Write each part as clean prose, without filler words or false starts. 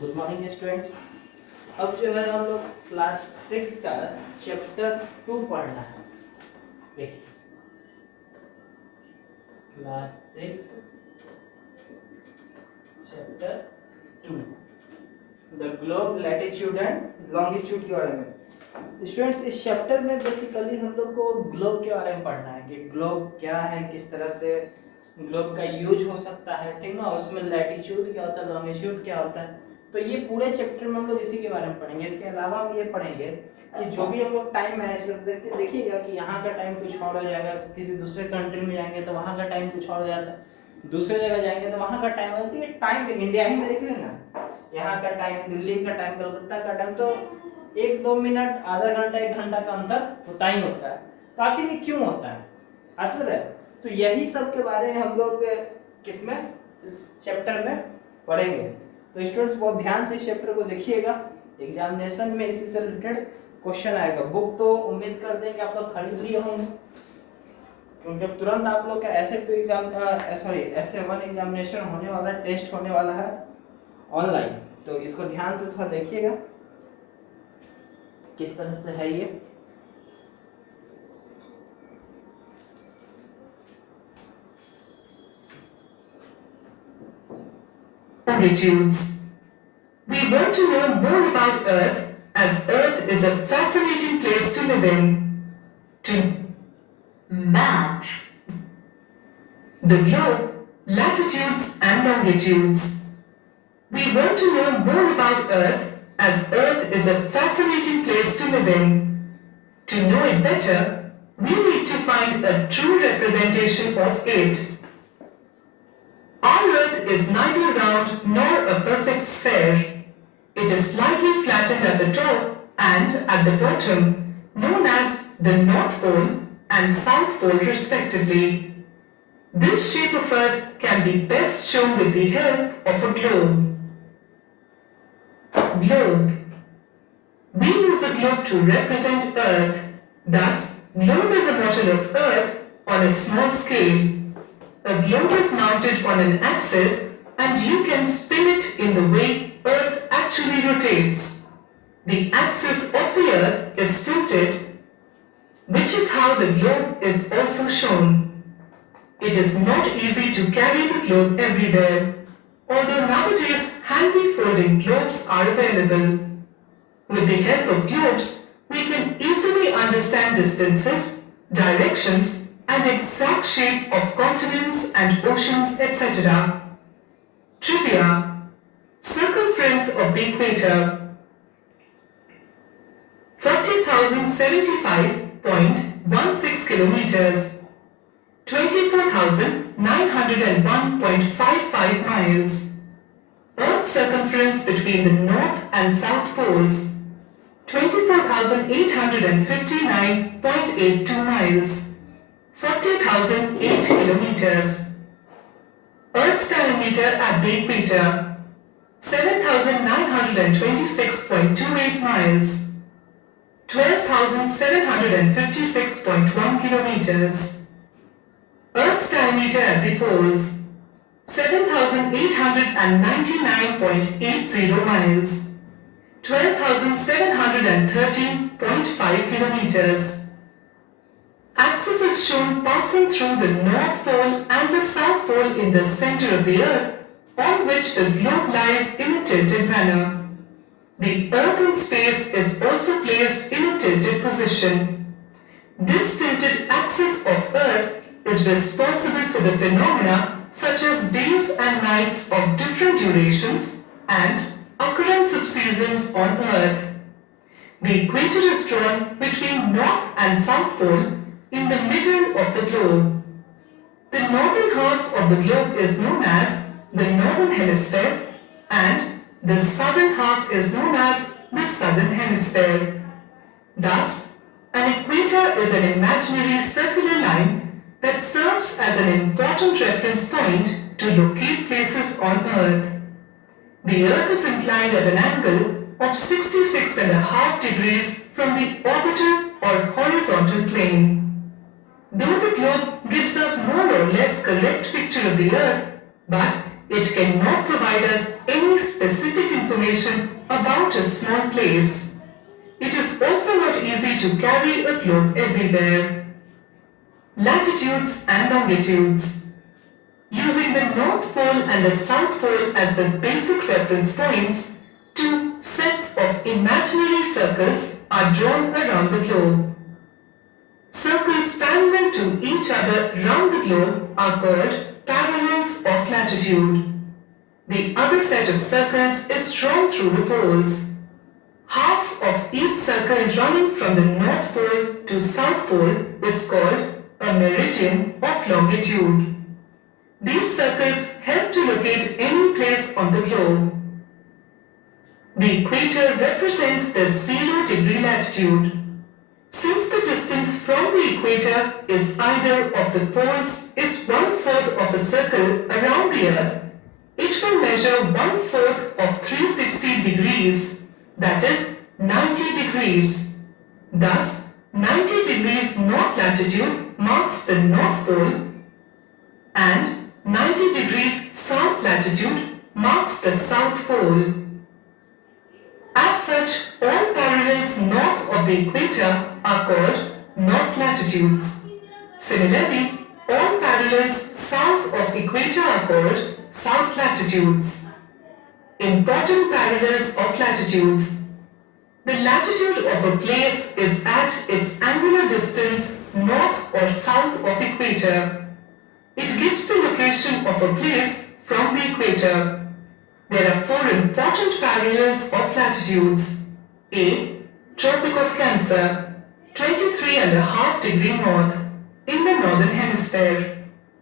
Good morning students. अब जो है हम लोग क्लास 6 का चैप्टर 2 पढ़ना है। देखिए class 6 chapter 2 the globe latitude and longitude के बारे में। स्टूडेंट्स इस चैप्टर में बेसिकली हम लोग को ग्लोब के बारे में पढ़ना है कि ग्लोब क्या है, किस तरह से ग्लोब का यूज हो सकता है, ठीक ना। उसमें लैटिट्यूड क्या होता है, लॉन्गिट्यूड क्या होता है, तो ये पूरे चैप्टर में हम लोग इसी के बारे में पढ़ेंगे। इसके अलावा हम ये पढ़ेंगे कि जो भी हम लोग टाइम मैनेज करते हैं, देखिएगा कि यहाँ का टाइम कुछ और हो जाएगा, किसी दूसरे कंट्री में जाएंगे तो वहाँ का टाइम कुछ और हो जाता है, दूसरे जगह जाएंगे तो वहाँ का टाइम होता है। टाइम इंडिया ही में देख लेना, यहाँ का टाइम, दिल्ली का टाइम, कलकत्ता का टाइम, तो 1-2 मिनट, आधा घंटा, 1 घंटा का अंतर होता ही होता है। तो आखिर ये क्यों होता है आसपास है, तो यही सब के बारे में हम लोग किसमें, इस चैप्टर में पढ़ेंगे। तो स्टूडेंट्स बहुत ध्यान से इस चैप्टर को देखिएगा, एग्जामिनेशन में इसी से रिलेटेड क्वेश्चन आएगा। बुक तो उम्मीद करते हैं कि आप लोग खरीद लिए होंगे, क्योंकि अब तुरंत आप लोग का ऐसे S1 एग्जामिनेशन होने वाला है, टेस्ट होने वाला है ऑनलाइन। तो इसको ध्यान से थोड़ा देखिएगा किस तरह से है ये। Longitudes. We want to know more about Earth, as Earth is a fascinating place to live in. To map the globe, latitudes and longitudes. We want to know more about Earth, as Earth is a fascinating place to live in. To know it better, we need to find a true representation of it. Our Earth is neither round nor a perfect sphere. It is slightly flattened at the top and at the bottom, known as the North Pole and South Pole respectively. This shape of Earth can be best shown with the help of a globe. Globe. We use a globe to represent Earth. Thus, globe is a model of Earth on a small scale. A globe is mounted on an axis and you can spin it in the way Earth actually rotates. The axis of the Earth is tilted, which is how the globe is also shown. It is not easy to carry the globe everywhere, although nowadays handy folding globes are available. With the help of globes, we can easily understand distances, directions, and exact shape of continents and oceans, etc. Trivia. Circumference of the equator 40,075.16 kilometers, 24,901.55 miles. Earth's circumference between the North and South Poles 24,859.82 miles, 40,008 kilometers. Earth's diameter at the equator 7,926.28 miles, 12,756.1 kilometers. Earth's diameter at the poles 7,899.80 miles, 12,713.5 kilometers. Axis is shown passing through the North Pole and the South Pole in the center of the Earth, on which the globe lies in a tilted manner. The Earth in space is also placed in a tilted position. This tilted axis of Earth is responsible for the phenomena such as days and nights of different durations and occurrence of seasons on Earth. The equator is drawn between North and South Pole in the middle of the globe. The northern half of the globe is known as the northern hemisphere and the southern half is known as the southern hemisphere. Thus, an equator is an imaginary circular line that serves as an important reference point to locate places on Earth. The Earth is inclined at an angle of 66.5 degrees from the orbital or horizontal plane. Though the globe gives us more or less correct picture of the Earth, but it cannot provide us any specific information about a small place. It is also not easy to carry a globe everywhere. Latitudes and longitudes. Using the North Pole and the South Pole as the basic reference points, two sets of imaginary circles are drawn around the globe. Circles parallel to each other round the globe are called parallels of latitude. The other set of circles is drawn through the poles. Half of each circle running from the North Pole to South Pole is called a meridian of longitude. These circles help to locate any place on the globe. The equator represents the 0-degree latitude. Since the distance from the equator is either of the poles is 1/4 of a circle around the Earth, it will measure 1/4 of 360 degrees, that is 90 degrees. Thus, 90 degrees north latitude marks the North Pole and 90 degrees south latitude marks the South Pole. As such, all parallels north of the equator are called north latitudes. Similarly, all parallels south of equator are called south latitudes. Important parallels of latitudes. The latitude of a place is at its angular distance north or south of equator. It gives the location of a place from the equator. There are 4 important parallels of latitudes. A. Tropic of Cancer, 23.5 degree north, in the northern hemisphere.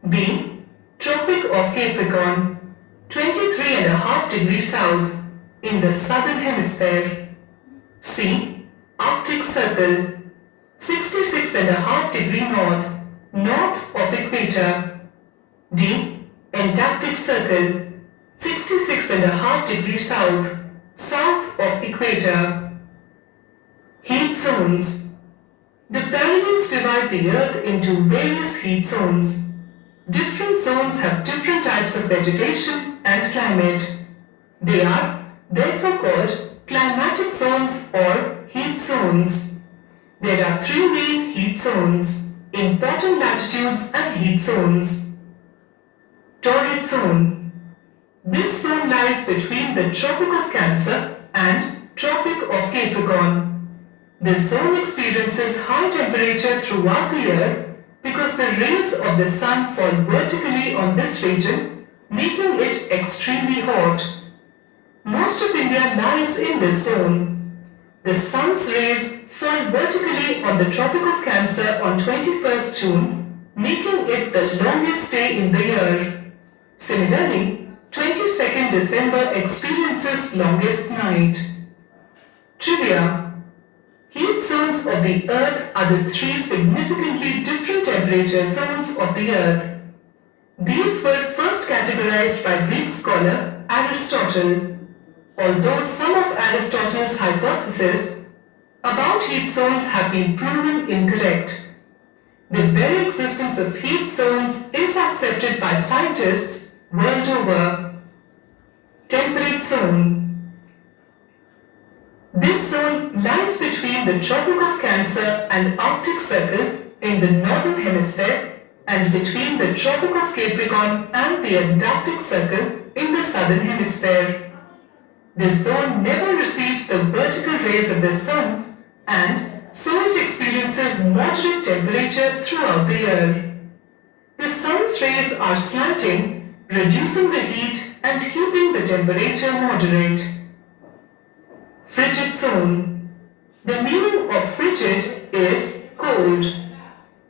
B. Tropic of Capricorn, 23.5 degree south, in the southern hemisphere. C. Arctic Circle, 66.5 degree north, north of equator. D. Antarctic Circle, 66.5 degree south, south of equator. Heat zones. The parallels divide the Earth into various heat zones. Different zones have different types of vegetation and climate. They are therefore called climatic zones or heat zones. There are 3 main heat zones: important latitudes and heat zones. Torrid Zone. This zone lies between the Tropic of Cancer and Tropic of Capricorn. This zone experiences high temperature throughout the year because the rays of the sun fall vertically on this region, making it extremely hot. Most of India lies in this zone. The sun's rays fall vertically on the Tropic of Cancer on 21st June, making it the longest day in the year. Similarly, 22nd December experiences longest night. Trivia. Heat zones of the Earth are the 3 significantly different temperature zones of the Earth. These were first categorized by Greek scholar Aristotle. Although some of Aristotle's hypotheses about heat zones have been proven incorrect, the very existence of heat zones is accepted by scientists world over. Temperate Zone. This zone lies between the Tropic of Cancer and Arctic Circle in the northern hemisphere and between the Tropic of Capricorn and the Antarctic Circle in the southern hemisphere. This zone never receives the vertical rays of the sun and so it experiences moderate temperature throughout the year. The sun's rays are slanting, reducing the heat and keeping the temperature moderate. Frigid Zone. The meaning of frigid is cold.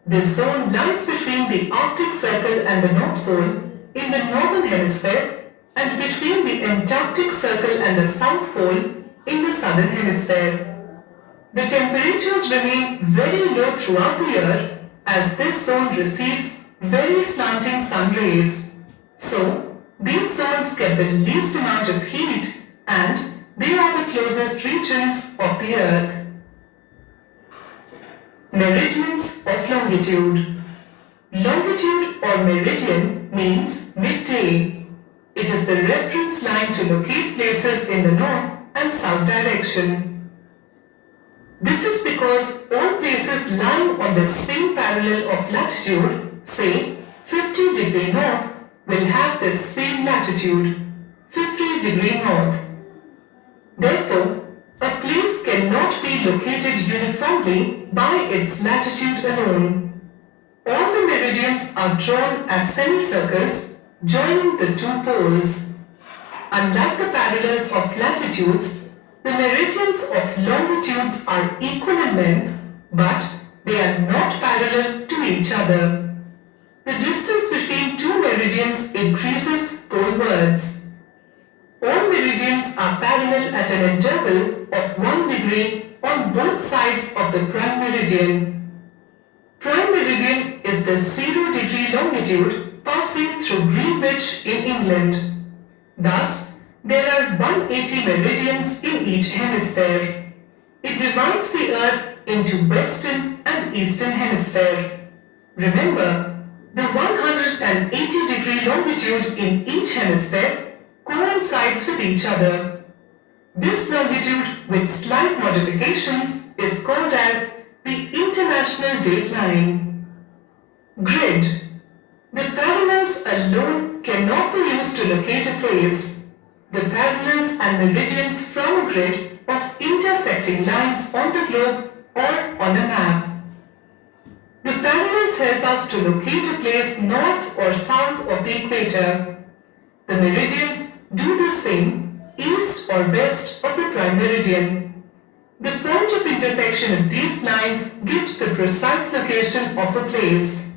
This zone lies between the Arctic Circle and the North Pole in the northern hemisphere and between the Antarctic Circle and the South Pole in the southern hemisphere. The temperatures remain very low throughout the year as this zone receives very slanting sun rays. So, these zones get the least amount of heat and they are the closest regions of the Earth. Meridians of longitude. Longitude or meridian means midday. It is the reference line to locate places in the north and south direction. This is because all places lying on the same parallel of latitude, say 50 degree north, will have the same latitude, 50 degree north. Therefore, a place cannot be located uniformly by its latitude alone. All the meridians are drawn as semicircles joining the two poles. Unlike the parallels of latitudes, the meridians of longitudes are equal in length, but they are not parallel to each other. The distance between two meridians increases polewards. All meridians are parallel at an interval of 1 degree on both sides of the prime meridian. Prime meridian is the 0 degree longitude passing through Greenwich in England. Thus, there are 180 meridians in each hemisphere. It divides the Earth into Western and Eastern Hemisphere. Remember, the 180 degree longitude in each hemisphere coincides with each other. This longitude with slight modifications is called as the International Date Line. Grid. The parallels alone cannot be used to locate a place. The parallels and meridians from a grid of intersecting lines on the globe or on a map. The parallels help us to locate a place north or south of the equator. The meridians do the same east or west of the prime meridian. The point of intersection of these lines gives the precise location of a place.